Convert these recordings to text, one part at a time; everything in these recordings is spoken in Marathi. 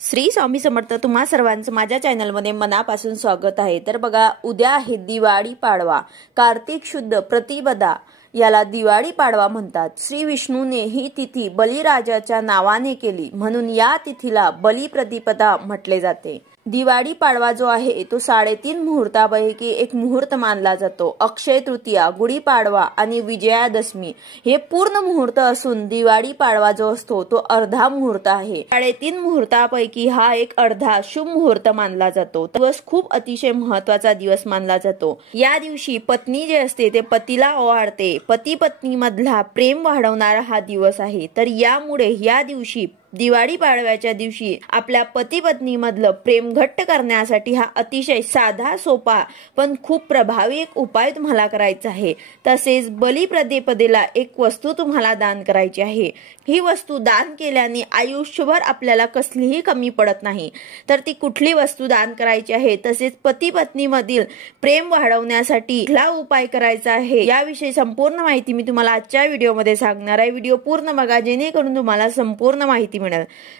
श्री स्वामी समर्थ तुम्हा सर्वांचं माझ्या चॅनलमध्ये मनापासून स्वागत आहे। तर बघा, उद्या आहे दिवाळी पाडवा, कार्तिक शुद्ध प्रतिपदा, याला दिवाळी पाडवा म्हणतात। श्री विष्णूने ही तिथी बलिराजाच्या नावाने केली, म्हणून या तिथीला बली प्रतिपदा म्हटले जाते। दिवाळी पाडवा जो आहे तो 3.5 मुहूर्तापैकी एक मुहूर्त मानला जातो। अक्षय तृतीया, गुढीपाडवा आणि विजयादशमी हे पूर्ण मुहूर्त असून दिवाळी पाडवा जो असतो तो अर्धा मुहूर्त आहे। 3.5 मुहूर्तापैकी हा एक अर्धा शुभ मुहूर्त मानला जातो। दिवस खूप अतिशय महत्वाचा दिवस मानला जातो। या दिवशी पत्नी जे असते ते पतीला ओवाळते, पती पत्नी मधला प्रेम वाढवणारा हा दिवस आहे। तर यामुळे या दिवशी दिवाळी पाडव्याच्या दिवशी आपल्या पती पत्नी मधलं प्रेम घट्ट करण्यासाठी हा अतिशय साधा सोपा पण खूप प्रभावी एक उपाय तुम्हाला करायचा आहे। तसेच बली प्रतिपदेला एक वस्तू तुम्हाला दान करायची आहे। ही वस्तू दान केल्याने आयुष्यभर आपल्याला कसलीही कमी पडत नाही। तर ती कुठली वस्तू दान करायची आहे, तसेच पती पत्नी मधील प्रेम वाढवण्यासाठी कुठला उपाय करायचा आहे, याविषयी संपूर्ण माहिती मी तुम्हाला आजच्या व्हिडिओमध्ये सांगणार आहे। व्हिडिओ पूर्ण बघा, जेणेकरून तुम्हाला संपूर्ण माहिती मिळेल।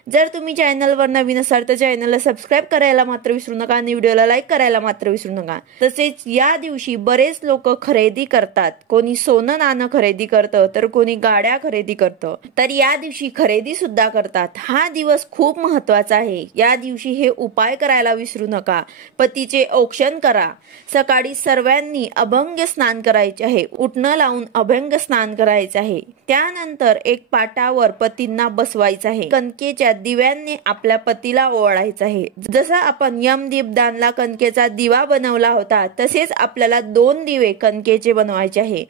जर तुम्ही चॅनलवर नवीन असाल तर चॅनलला सबस्क्राइब करायला मात्र विसरू नका आणि व्हिडिओला लाईक करायला मात्र विसरू नका। तसेच या दिवशी बरेच लोक खरेदी करतात, कोणी सोनं नाणं खरेदी करतं तर कोणी गाड्या खरेदी करतं, तर या दिवशी खरेदी सुद्धा करतात। हा दिवस खूप महत्वाचा आहे। या दिवशी हे उपाय करायला विसरू नका। पतीचे औक्षण करा। सकाळी सर्वांनी अभंग स्नान करायचे आहे, उटणं लावून अभंग स्नान करायचे आहे। त्यानंतर एक पाटावर पतींना बसवायचं आहे। कणकेच्या दिव्यांनी आपल्या पतीला ओवाळायचं आहे। जसं आपण यमदीपदानला कणकेचा दिवा बनवला होता, तसेच आपल्याला 2 दिवे कणकेचे बनवायचे आहे।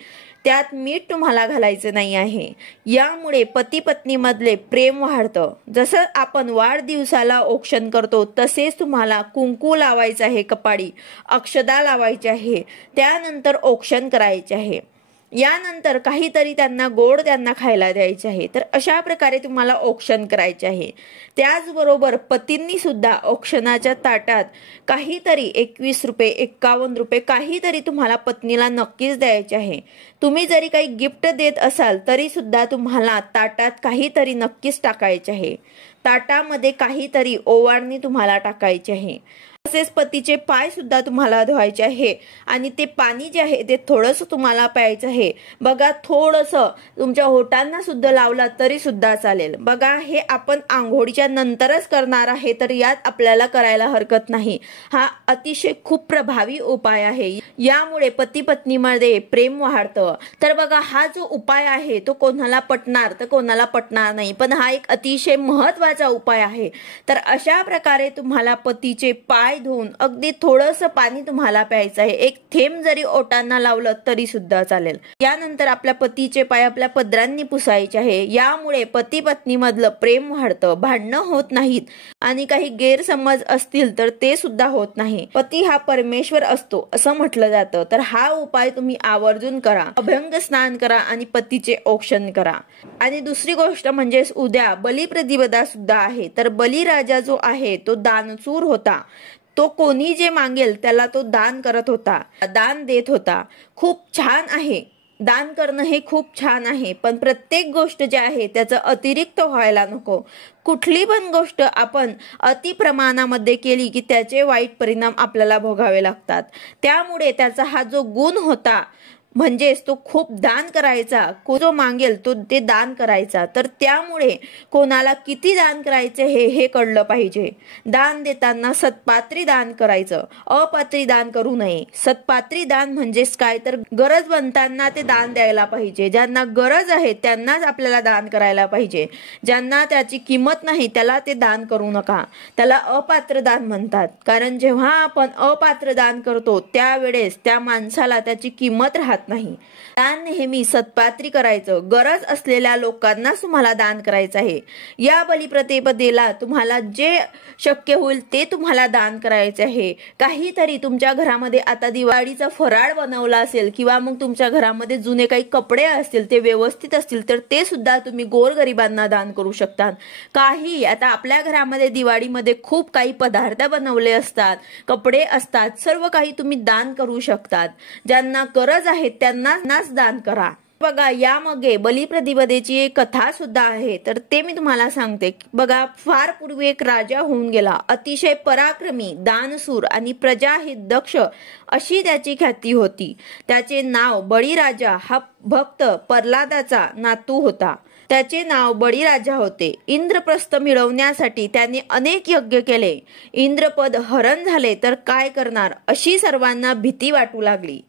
त्यात मीठ तुम्हाला घालायचं नाही आहे। यामुळे पती पत्नी मधले प्रेम वाढतं। जसं आपण वाढदिवसाला औक्षण करतो तसेच तुम्हाला कुंकू लावायचं आहे, कपाळी अक्षदा लावायची आहे, त्यानंतर औक्षण करायचे आहे। यानंतर काहीतरी त्यांना गोड खायला द्यायचे आहे। तर अशा प्रकारे तुम्हाला औक्षण करायचे आहे। त्याचबरोबर पतींनी सुद्धा औक्षणाच्या ताटात काहीतरी 21 रुपये 51 रुपये काहीतरी तुम्हाला पत्नीला नक्कीच द्यायचे आहे। तुम्ही जरी काही गिफ्ट देत असाल तरी सुद्धा तुम्हाला ताटात काहीतरी नक्कीच टाकायचे आहे। ताटामध्ये काहीतरी ओवाळणी तुम्हाला टाकायची आहे। तसेच पतीचे पाय सुद्धा तुम्हाला धुवायचे आहे आणि ते पाणी जे आहे ते थोडंसं तुम्हाला प्यायचं आहे। बघा, थोडंसं तुमच्या होटांना सुद्धा लावला तरी सुद्धा चालेल। बघा, हे आपण आंघोळीच्या नंतरच करणार आहे, तर यात आपल्याला करायला हरकत नाही। हा अतिशय खूप प्रभावी उपाय आहे। यामुळे पती पत्नीमध्ये प्रेम वाढतं। तर बघा, हा जो उपाय आहे तो कोणाला पटणार तर कोणाला पटणार नाही, पण हा एक अतिशय महत्वाचा उपाय आहे। तर अशा प्रकारे तुम्हाला पतीचे पाय धुवून अगदी थोडंसं पाणी तुम्हाला प्यायचं आहे। एक थेंब जरी ओटांना लावलं तरी सुद्धा चालेल। यानंतर आपल्या पतीचे पाय आपल्या पदरांनी पुसायचे आहे। यामुळे पती पत्नी मधलं प्रेम वाढतं, भांडणं होत नाहीत आणि काही गैरसमज असतील तर ते सुद्धा होत नाही। पती हा परमेश्वर असतो असं म्हटलं जातं। तर हा उपाय तुम्ही आवर्जून करा। अभंग स्नान करा आणि पतीचे औक्षण करा। आणि दुसरी गोष्ट म्हणजे उद्या बली प्रतिपदा सुद्धा आहे। तर बलिराजा जो आहे तो दानचूर होता। तो कोणी जे मागेल त्याला तो दान करत होता, दान देत होता। खूप छान आहे, दान करणं हे खूप छान आहे, पण प्रत्येक गोष्ट जी आहे त्याचं अतिरिक्त व्हायला नको। कुठली पण गोष्ट आपण अति प्रमाणामध्ये केली की त्याचे वाईट परिणाम आपल्याला भोगावे लागतात। त्यामुळे त्याचा हा जो गुण होता, म्हणजेच तो खूप दान करायचा, जो मागेल तो ते दान करायचा। तर त्यामुळे कोणाला किती दान करायचे हे कळलं पाहिजे। दान देताना सत्पात्री दान करायचं, अपात्री दान करू नये। सत्पात्री दान म्हणजेच काय, तर गरजवंतांना ते दान द्यायला पाहिजे। ज्यांना गरज आहे त्यांनाच आपल्याला दान करायला पाहिजे। ज्यांना त्याची किंमत नाही त्याला ते दान करू नका, त्याला अपात्र दान म्हणतात। कारण जेव्हा आपण अपात्र दान करतो त्यावेळेस त्या माणसाला त्याची किंमत राहत नाही। दान नेहमी सत्पात्री करायचं, गरज असलेल्या लोकांनाच तुम्हाला दान करायचं आहे। या बली प्रतिपदेला तुम्हाला जे शक्य होईल ते तुम्हाला दान करायचे आहे। काहीतरी तुमच्या घरामध्ये आता दिवाळीचा फराळ बनवला असेल किंवा मग तुमच्या घरामध्ये जुने काही कपडे असतील ते व्यवस्थित असतील तर ते सुद्धा तुम्ही गोरगरिबांना दान करू शकता। काही आता आपल्या घरामध्ये दिवाळीमध्ये खूप काही पदार्थ बनवले असतात, कपडे असतात, सर्व काही तुम्ही दान करू शकतात। ज्यांना गरज आहे त्यांनाच दान करा। बघा, यामागे बलिप्रतिपदेची एक कथा सुद्धा आहे, तर ते मी तुम्हाला सांगते. बघा, फार पूर्वी एक राजा होऊन गेला. अतिशय पराक्रमी, दानशूर आणि प्रजाहित दक्ष अशी त्याची ख्याती होती. त्याचे नाव बळीराजा. हा भक्त प्रल्हादाचा नातू होता. त्याचे नाव बळीराजा होते. इंद्रप्रस्थ मिळवण्यासाठी त्याने अनेक यज्ञ केले. इंद्रपद हरण झाले तर काय करणार अशी सर्वांना भीती वाटू लागली.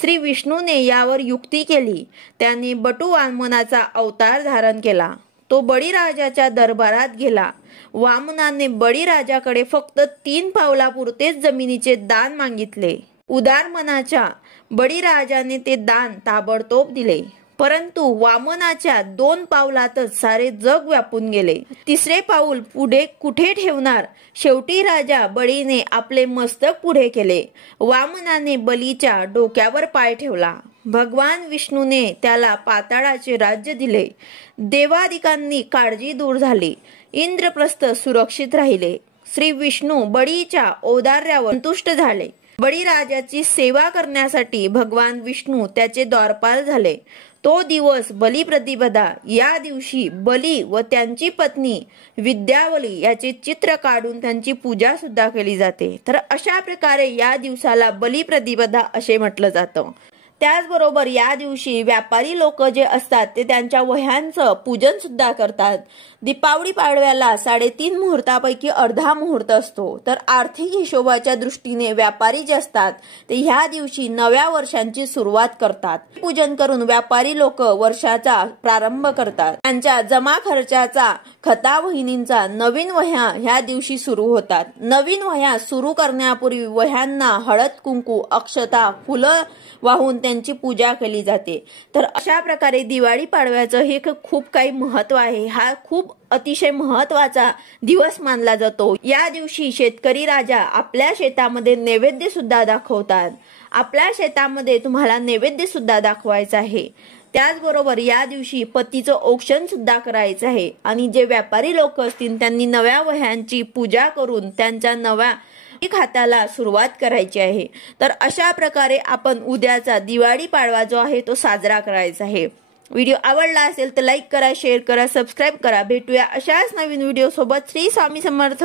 श्री विष्णूने यावर युक्ती केली. त्याने बटू वामनाचा अवतार धारण केला. तो बळीराजाच्या दरबारात गेला. वामनाने बळीराजाकडे फक्त 3 पावलापुरतेच जमिनीचे दान मागितले. उदार मनाच्या बळीराजाने ते दान ताबडतोब दिले. परंतु वामनाच्या 2 पावलातच सारे जग व्यापून गेले. 3रे पाऊल पुढे कुठे ठेवणार? शेवटी राजा बळीने आपले मस्तक पुढे केले. वामनाने बलीच्या डोक्यावर पाय ठेवला. भगवान विष्णूने त्याला पाताळाचे राज्य दिले. देवादिकांनी काळजी दूर झाली. इंद्रप्रस्थ सुरक्षित राहिले. श्री विष्णू बळीच्या औदार्यावर संतुष्ट झाले. बळीराजाची सेवा करण्यासाठी भगवान विष्णू त्याचे द्वारपाल झाले. तो दिवस बलिप्रतिपदा. या दिवशी बली व त्यांची पत्नी विद्यावली याचे चित्र काढून त्यांची पूजा सुद्धा केली जाते. तर अशा प्रकारे या दिवसाला बलिप्रतिपदा असे म्हटलं जातं. त्याचबरोबर या दिवशी व्यापारी लोक जे असतात ते त्यांच्या वह्यांचं पूजन सुद्धा करतात. दीपावली पाडव्याला 3.5 मुहूर्तापैकी अर्धा मुहूर्त असतो. तर आर्थिक हिशोबाच्या दृष्टीने व्यापारी जे असतात ते ह्या दिवशी नव्या वर्षांची सुरुवात करतात. पूजन करून व्यापारी लोक वर्षाचा प्रारंभ करतात. त्यांच्या जमा खर्चाचा, खता वहिनींचा नवीन वह्या ह्या दिवशी सुरू होतात. नवीन वह्या सुरू करण्यापूर्वी वह्यांना हळद कुंकू, अक्षता, फुलं वाहून त्यांची पूजा केली जाते. तर अशा प्रकारे दिवाळी पाडव्याचं हे खूप काही महत्व आहे. हा खूप अतिशय महत्वाचा दिवस मानला जातो. या दिवशी शेतकरी राजा आपल्या शेतामध्ये नैवेद्य सुद्धा दाखवतात. आपल्या शेतामध्ये तुम्हाला नैवेद्य सुद्धा दाखवायचा आहे. त्याचबरोबर या दिवशी पतीचं औक्षण सुद्धा करायचं आहे. आणि जे व्यापारी लोक असतील त्यांनी नव्या वह्यांची पूजा करून त्यांच्या नव्या खात्याला सुरुवात करायची आहे. तर अशा प्रकारे आपण उद्याचा दिवाळी पाडवा जो आहे तो साजरा करायचा आहे. व्हिडिओ आवडला असेल तर लाईक करा, शेअर करा, सबस्क्राईब करा. भेटूया अशाच नवीन व्हिडिओ सोबत. श्री स्वामी समर्थ.